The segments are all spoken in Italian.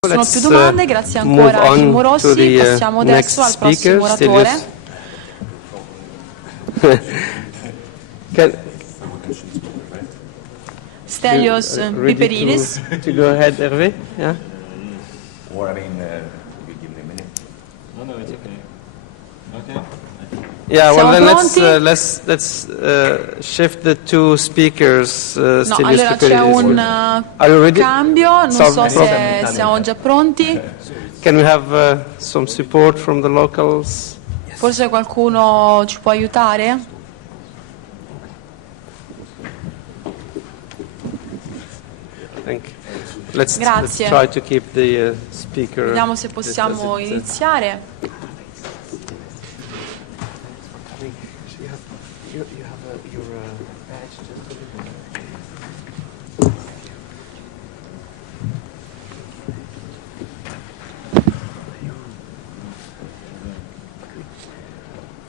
Sono più domande, grazie ancora a Timo Rossi. Passiamo adesso al prossimo oratore. Stelios Piperidis. To go ahead, Hervé? Yeah. Or I mean, you give me a minute. No, it's okay. Okay. Yeah, well then pronti? let's shift the two speakers. No, allora c'è un cambio, non so se siamo già pronti. Can we have some support from the locals? Forse qualcuno ci può aiutare? Grazie. Let's try to keep the speaker. Vediamo se possiamo iniziare.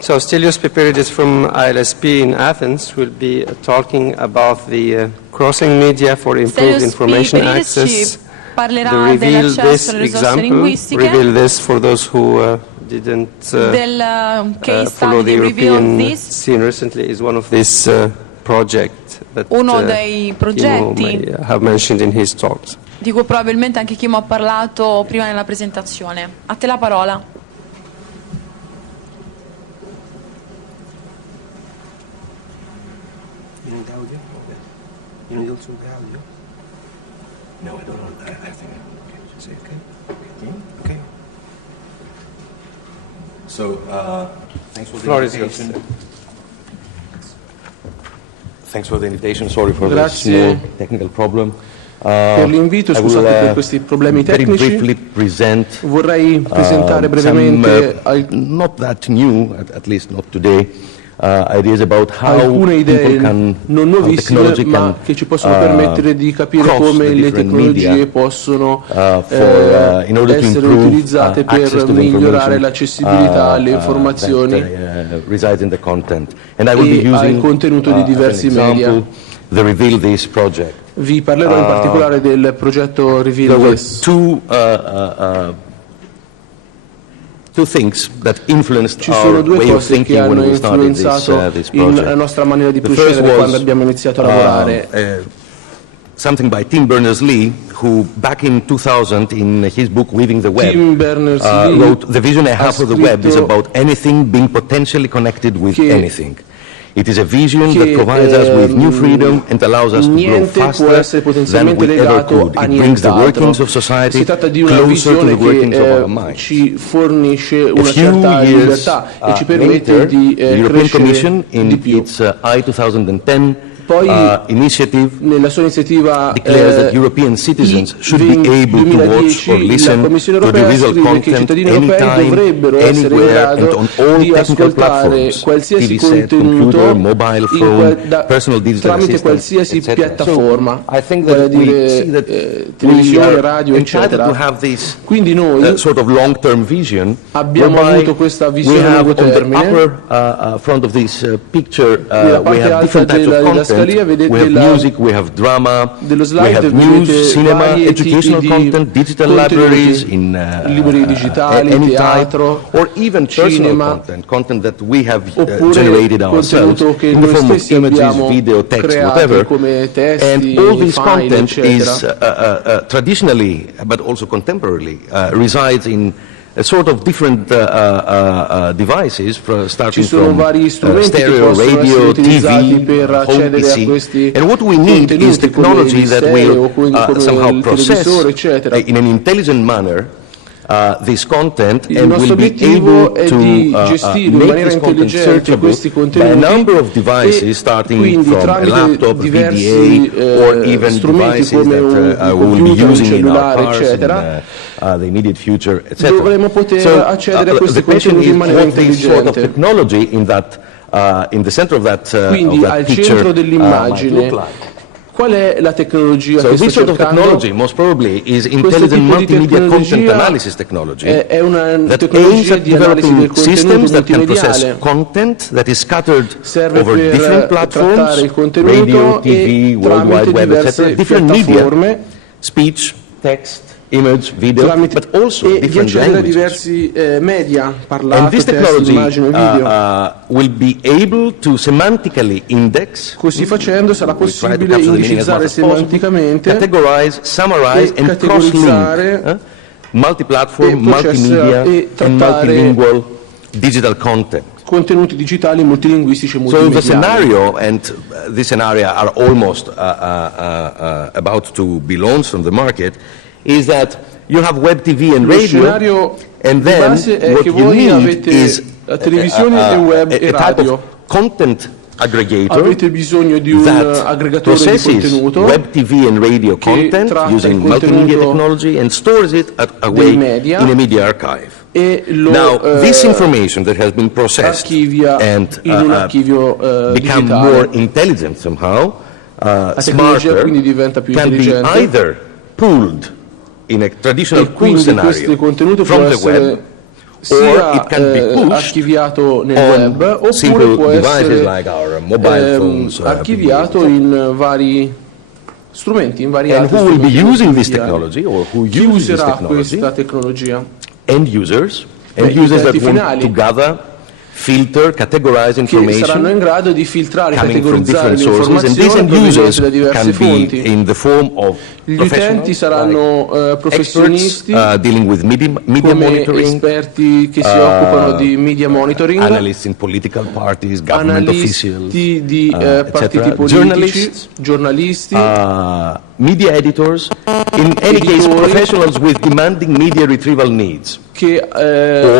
So Stelios Piperidis from ILSP in Athens will be talking about the crossing media for improved information access. Parlerà The reveal this dell'accesso alle risorse example, linguistiche, reveal this for those who didn't del case follow the study review of European this. scene recently is one of these projects that Uno dei progetti may have mentioned in his talks. di cui probabilmente anche Timo ha parlato prima nella presentazione. A te la parola. You need also the audio? No, I don't know. I think okay. Is it okay? Okay. So, thanks for the invitation. Thanks for the invitation. Sorry for the small technical problem. Per l'invito, scusate per questi problemi tecnici. Vorrei presentare brevemente not that new, at least not today. Ideas about how alcune idee non nuovissime, ma che ci possono permettere di capire come le tecnologie possono essere utilizzate per migliorare l'accessibilità alle informazioni e al contenuto di diversi media. Vi parlerò in particolare del progetto Reveal This. Two things that influenced Ci sono our due way of cose che thinking when hanno we started influenzato this la project. nostra maniera di The first procedere quando was abbiamo iniziato a lavorare. Something by Tim Berners-Lee, who back in 2000 in his book Weaving the Web Tim Berners-Lee wrote, "The vision I have for the web is scritto about anything being potentially connected with anything. It is a vision that provides us with new freedom and allows us to grow faster than we ever could. It brings the workings of society Si tratta di una closer to the workings of our visione che minds." ci fornisce una A few certa years libertà e ci permette later, di the European crescere Commission di in più. its I 2010 Poi initiative nella sua iniziativa declares that European citizens should be able to watch or 2010 la listen Commissione to Europea audiovisual scrive che i content cittadini europei anytime, dovrebbero essere in anywhere, and grado on all di technical ascoltare platforms, qualsiasi TV set, contenuto computer, mobile phone, personal digital tramite assistant, qualsiasi etc. piattaforma, So I think vale a that we dire see that televisione, radio, entitled eccetera. to have this Quindi noi sort of long-term vision, abbiamo whereby avuto questa visione we a have lungo on the termine. upper front of this picture Nella we parte have alta different types of della content. didascalia vedete We have music, we have drama, dello we slide have vedete news, cinema, vari educational tipi di content, digital contenuti, libraries in libri digitali, any teatro, type, or even cinema, personal content that we have oppure generated ourselves contenuto che in the noi form of stessi images, abbiamo video, text, creato whatever. come testi, And all this file, content eccetera. is traditionally, but also contemporarily, resides in a sort of different devices, starting Ci sono from vari strumenti che stereo, possono essere radio, utilizzati TV, per home accedere a PC. questi And what we need is contenuti come technology il that stereo, will come somehow il process televisore, eccetera. in an intelligent manner this content Il and nostro will be obiettivo able è to di gestire in make maniera this content intelligente searchable questi by a contenuti number of e devices, starting quindi from a tramite laptop, a diversi VDA, or even strumenti devices come un that we will be computer, un using in our cellulare, cars eccetera, in the immediate future, etc. dovremo poter accedere a questi The question contenuti is in maniera what this sort of intelligente. technology in that in the center of that Quindi al picture centro might dell'immagine look like. qual è la tecnologia So che this sto sort of cercando? technology, most probably, is Questo intelligent tipo di multimedia content tecnologia analysis technology è una that aims tecnologia at di analisi del developing contenuto systems that can process multimediale. content that is scattered Serve over per different trattare il platforms, contenuto radio, TV, e World Wide tramite Web, diverse etc., different media, piattaforme, speech, text, image, video, but also different languages. Diversi media, And parlato, this testo, technology immagine, video. will be able to semantically index, Così facendo sarà possibile indicizzare semanticamente, categorize, summarize, and cross-link multi-platform, multimedia, and multilingual digital content. Contenuti digitali multilinguistici e So the multimediali. scenario, and this scenario are almost about to be launched on the market, is that you have web TV and radio, and then what you need is televisione e web e a type radio. of content aggregator Avete bisogno di un that aggregatore di processes contenuto web TV and radio content tratta using il multimedia contenuto technology and stores it away media in a media archive. e lo Now, this information that has been processed archivia and in un archivio become digitale. more intelligent somehow, La tecnologia smarter, quindi diventa più can be intelligente either pooled in a traditional e pool quindi questo scenario contenuto può from the essere web, sia or it can be pushed archiviato nel on web oppure simple può devices essere like our mobile phones, archiviato in vari strumenti, in vari and altri who will be strumenti using this multimediali. technology, or who Chi uses this userà technology? questa tecnologia? End users, Gli that utenti want finali, to gather, filter, categorize che saranno information in grado di filtrare e coming from categorizzare different sources, and these l'informazione end proveniente users da diverse can be fonti. in the form of Gli utenti saranno experts professionisti dealing with media come monitoring, esperti che si occupano di media monitoring, analysts in political parties, government officials, analisti di partiti etc., politici, giornalisti, media editors, in any case Editori. professionals with demanding media retrieval needs. che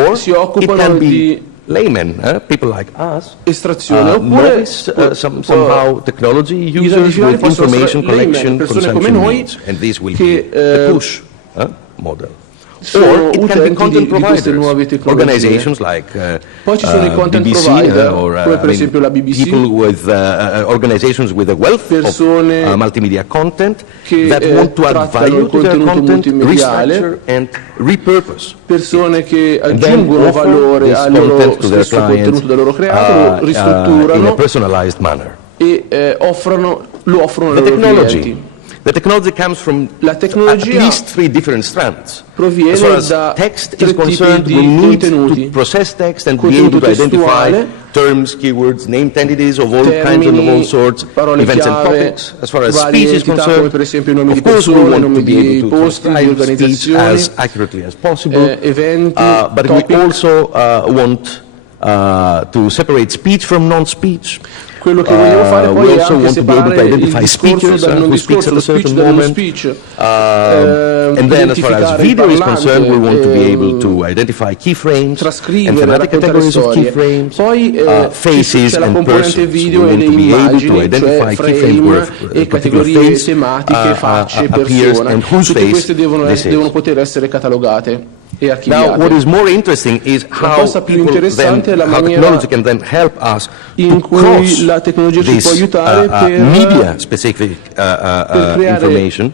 Or si it occupano can be di laymen, people like us, estrazione, oppure novice, somehow technology i users radicali with possono information essere layman, collection persone come consumption noi needs, and this will che, be a push model. sono Or it can be utenti content di queste nuove providers, tecnologie. organizations like Poi ci sono i content BBC, provider, or come per esempio la BBC, people with organizations with a wealth persone of multimedia content che, that want to add trattano value il to their contenuto content, multimediale, restructure and repurpose. persone che And then aggiungono offer valore this al loro content to their stesso clients, contenuto da loro creato, lo in a ristrutturano personalized manner. e lo offrono ai The loro clienti. The technology comes from La tecnologia at least 3 different strands. proviene As far as da text tre is concerned, tipi we di need contenuti. to process text and be Contenuto able to identify testuale, terms, keywords, named entities of all kinds and of all sorts, parole events and chiave, topics. As far as varie speech is entità, come concerned, per esempio i nomi di of course we persone, want nomi to be di able to posti, di transcribe speech organizzazioni, as accurately as possible, eventi, but topic. we also want to separate speech from non-speech. Quello che vogliamo fare we poi è also anche want to be able to separare il identify discorso speakers dal non who speaks discorso, at lo a speech certain dal non moment. speech. And then as far as identificare video il is concerned, we want to be parlante, able to identify keyframes and trascrivere, thematic raccontare categories of storie. keyframes, Poi faces c'è la and componente persons. video We e want le to be able to immagini, identify cioè keyframes frame where e a particular categorie face tematiche, facce, appears persone. and whose Tutte face queste devono this is. poter essere catalogate e Now, archiviate. what is more interesting is La how, cosa più people interessante è la then, how maniera technology can then help us in to cui cross la tecnologia ci this può aiutare per media-specific creare information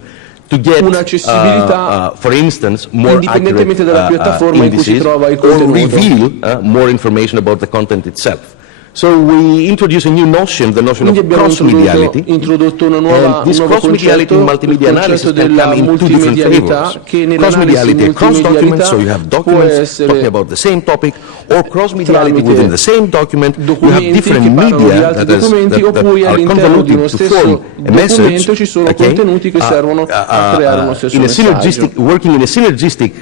to get, un'accessibilità for instance, more indipendentemente dalla accurate piattaforma in cui si indices, trova il or contenuto. reveal more information about the content itself. So we introduce a new notion, the notion Quindi of abbiamo cross-mediality. introdotto un And nuovo this cross-mediality in concetto, multimedia il analysis concetto can della come in two different multimedialità, flavors. che nell'analisi Cross-mediality across documents, so you have può documents talking essere about the same topic, or cross-mediality tramite within the same document, you have documenti different che parlano di media altri that documenti, oppure are all'interno di uno convoluted to form stesso a message, documento ci sono okay, contenuti che servono a creare uno stesso in a messaggio. synergistic, working in a synergistic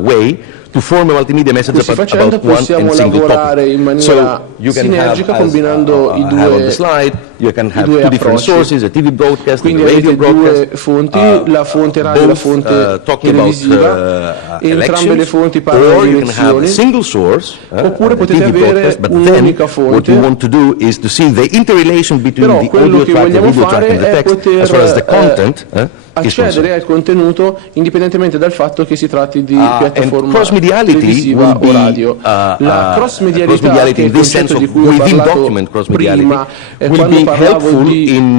way to form a multimedia message Così about facendo one possiamo and single lavorare topic. in maniera So you can sinergica have, combinando as i I have on the due slide, you can have due two different approcci. sources, a TV broadcast and Quindi a radio avete broadcast. due fonti, la fonte radio e la fonte talking televisiva, about e entrambe le elections, fonti parlano or di you can have a elezioni. single source, Oppure a potete TV avere broadcast, but un'unica then fonte. what you want to do is to see the interrelation between Però the quello audio che track, the vogliamo video track fare and the è text, poter as far as the content is concerned. accedere al contenuto indipendentemente dal fatto che si tratti di And piattaforma cross-mediality televisiva will o be, radio. La cross-medialità, cross-mediality che è in il this sense concetto of di cui ho within parlato document cross-mediality, prima, will quando be parlavo helpful di in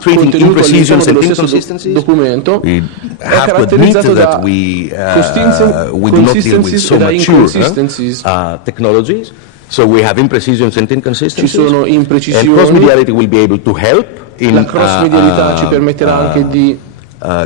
treating contenuto imprecisions all'interno and dello stesso inconsistencies. documento, We è have to admit caratterizzato da that we do not deal with so e da mature inconsistencies. technologies. So we have imprecisions and Ci inconsistencies. sono And imprecisioni. cross-mediality will be able to help in La cross-medialità ci permetterà anche di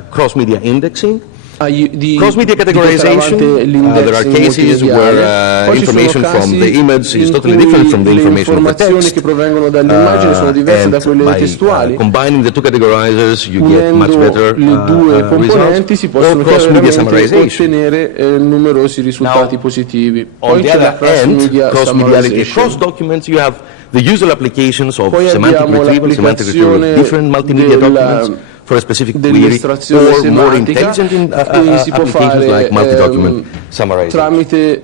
cross-media indexing Cross-media categorization, there are cases where information from the image is totally different from the information of the text. Che provengono dall'immagine sono diverse da quelle testuali. Combining the two categorizers, you get much better le due componenti si possono chiaramente ottenere numerosi risultati positivi. On the other hand, cross-mediality across documents, you have the usual applications of semantic retrieval of different multimedia documents for a specific query, or more intelligent applications like multi-document summarization. Tramite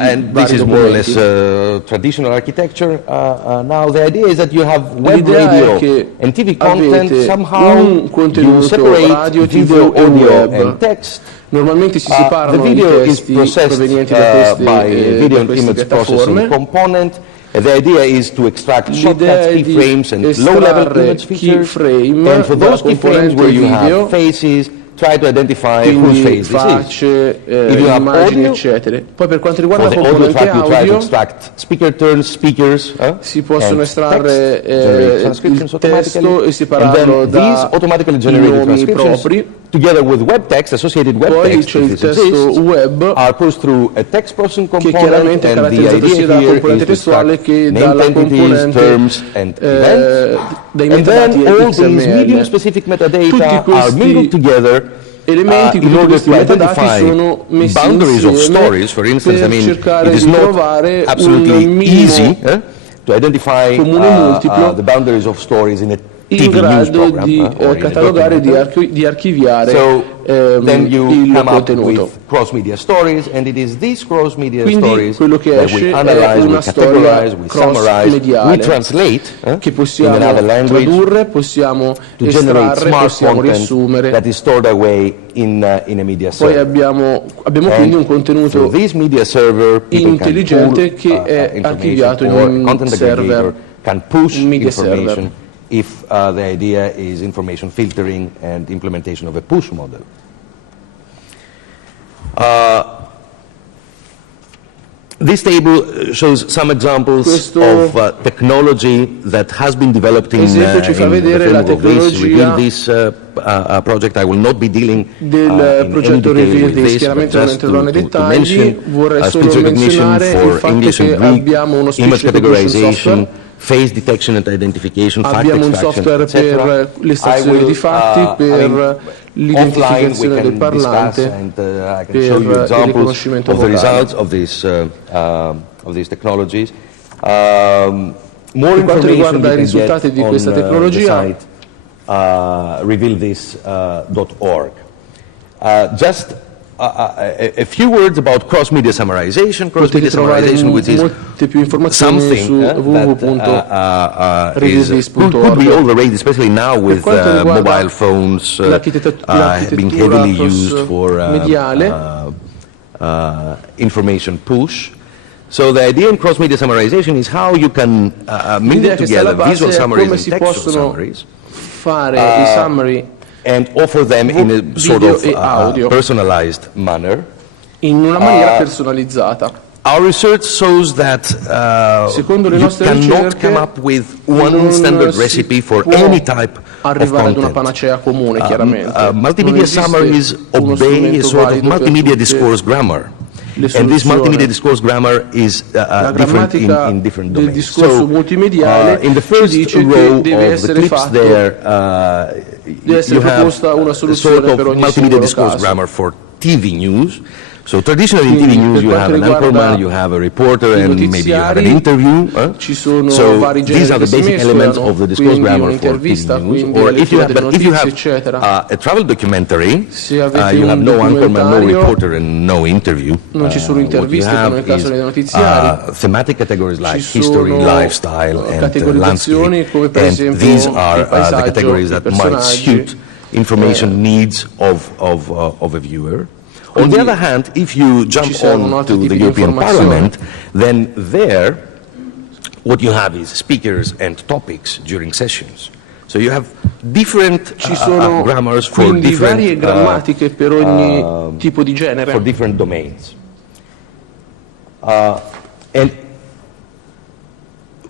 and this is more or less traditional architecture. Now the idea is that you have web radio and TV content, somehow you separate video, audio and text. Normalmente si separano the video i testi is processed by video and image processing component. The idea is to extract shortcuts, keyframes, and low-level image features. And for those keyframes where you have faces, try to identify whose face this is. If you have audio, poi per quanto riguarda la audio componente track, you try to audio, extract speaker turns, speakers, si possono estrarre transcriptions il testo e and separarlo then these automatically generated nomi transcriptions, propri. together with web text, associated web Poi text, c'è il testo web are pushed through a text processing che component, chiaramente è and the caratterizzato sia idea dalla here componente is to testuale extract che named dalla entities, componente terms, and events. dai And then metadati all these XML. medium-specific metadata Tutti are questi mingled together elementi, in order to identify sono messi boundaries of insieme stories. For instance, I per mean, cercare it is di not trovare absolutely un easy to identify comune multiplo the boundaries of stories in a in TV news grado program, di or in a catalogare, documentary. di archiviare Then you il come up contenuto. with cross-media stories, and it is these cross-media Quindi stories quello che that esce we è analyze, una we storia categorize, we summarize, we cross-mediale translate che in possiamo another language tradurre, possiamo to generate estrarre, smart possiamo content riassumere. that is stored away in a media Poi server. abbiamo And quindi un contenuto through this media server, people intelligente can che pull, è information, archiviato in or un content aggregator server, can push un media information server. if the idea is information filtering and implementation of a push model. This table shows some examples of technology that has been developed in the framework of this project. I will not be dealing del progetto Reveal This, chiaramente non entrerò nei dettagli, vorrei solo menzionare il fatto che abbiamo uno speech recognition software, face detection and identification, abbiamo un software per l'estrazione di fatti, per l'identificazione del parlante, per il riconoscimento of the vocale. results of these technologies. More Per quanto information riguarda i you can risultati get di questa on the tecnologia, site revealthis.org. Just a few words about cross-media summarization. Cross-media summarization, which is something that could be all the rage, especially now with mobile phones being heavily used for information push. So the idea in cross-media summarization is how you can mingle together visual summaries and textual summaries. Fare i summary and offer them in a sort of personalized manner. In una maniera personalizzata. Our research shows that you cannot come up with one standard recipe for any type of ad una content. panacea comune, chiaramente. Multimedia summaries obey a sort of multimedia discourse grammar. And this multimedia discourse grammar is different in different domains. So, in the first row of the clips there, you have a sort of multimedia discourse grammar for TV news. So traditionally in TV news you have an anchorman, you have a reporter, and maybe you have an interview. So these are the basic elements of the discourse grammar for TV news. Or if you have a travel documentary, you have no anchorman, no reporter, and no interview. What you have is thematic categories like history, lifestyle, and landscape. And these are the categories that might suit information needs of a viewer. On the other hand, if you jump on to the European Parliament, then there, what you have is speakers and topics during sessions. So you have different grammars for different, varie grammatiche per ogni tipo di genere. For different domains. And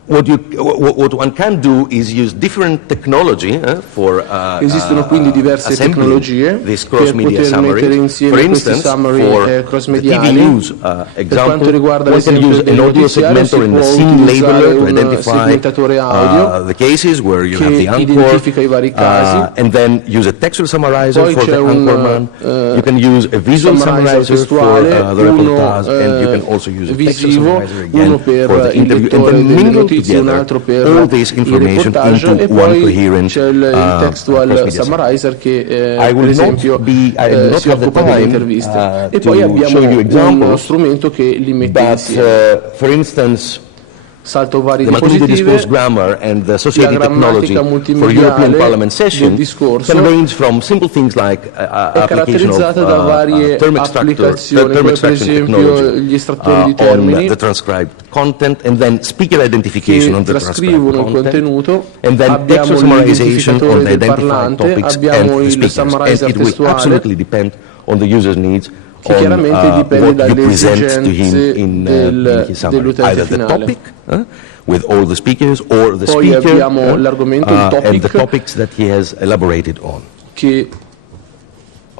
what one can do is use different technology for Esistono quindi diverse tecnologie this per cross-media poter summary. mettere insieme For questi instance, summary for the cross-mediali. TV news Per quanto example, riguarda one can l'esempio use del an audio notiziario, si segmenter in può the scene utilizzare labeler to un identify segmentatore audio the cases where you have the che anchor, identifica i vari casi. and then use a textual summarizer Poi for c'è the anchorman. You can use a visual summarizer for testuale, the reportage, and you can also use a textual visivo, summarizer again uno per for the il interview, and lettore then delle mingle notizie, un together altro per all this il information reportage, into e one poi coherent c'è il textual cross-media summarizer che I per will esempio I do not si have the occupa delle time interviste. E to poi abbiamo show you uno examples, strumento che li mette but insieme. for instance, Salto varie the multimedia discourse diapositive. grammar and the La associated technology grammatica for European multimediale Parliament del session discorso can range from simple things like è application of caratterizzata da varie term applicazioni, come per extraction esempio technology gli estrattori di on termini the transcribed content, and then speaker identification che on the transcribed trascrivono il content, contenuto. and then Abbiamo textual summarization on l'identificatore the del identified parlante, topics abbiamo and the il speakers, and summarizer it will testuale, absolutely depend on the user's needs, che on chiaramente dipende what you dalle present to him esigenze in his summary, dell'utente either the finale. topic with all the speakers, or the Poi speaker abbiamo l'argomento, il and the topic, topics that he has elaborated on.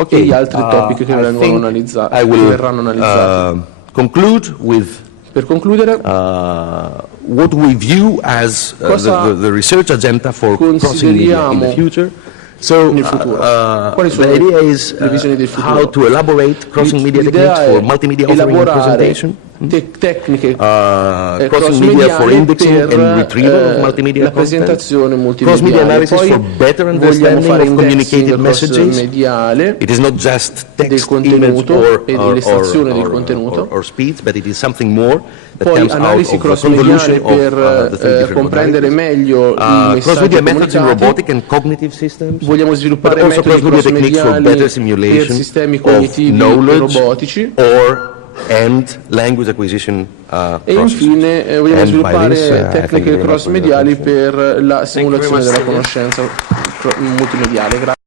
e gli altri topic che vengono analizzati, I che will verranno analizzati. conclude with Per concludere, what we view as the research agenda for crossing media in the future. So nel futuro. Quali the sono idea is le visioni del futuro? how to elaborate crossing media L'idea techniques è for multimedia offering and elaborare presentation. tecniche Crossing media for cross-mediali indexing per and retrieval of multimedia la content. presentazione Cross-media multimediale. analysis Poi for better vogliamo understanding fare of indexing communicated messages. cross-mediale It is not just del text, image, contenuto e dell'estrazione del or contenuto. speech, but it is something more that Poi comes out analisi of the cross-mediale convolution per of the three different comprendere modalities. meglio i messaggi Cross-media methods in comunicati. robotic and cognitive systems. Vogliamo sviluppare But also metodi cross-media techniques for better cross-mediali per simulation sistemi of cognitivi e knowledge robotici. and language acquisition E processes. infine vogliamo And by this, sviluppare I thank you tecniche very much for your cross-mediali attention. per la simulazione much, della Silvia. conoscenza multimediale. Grazie.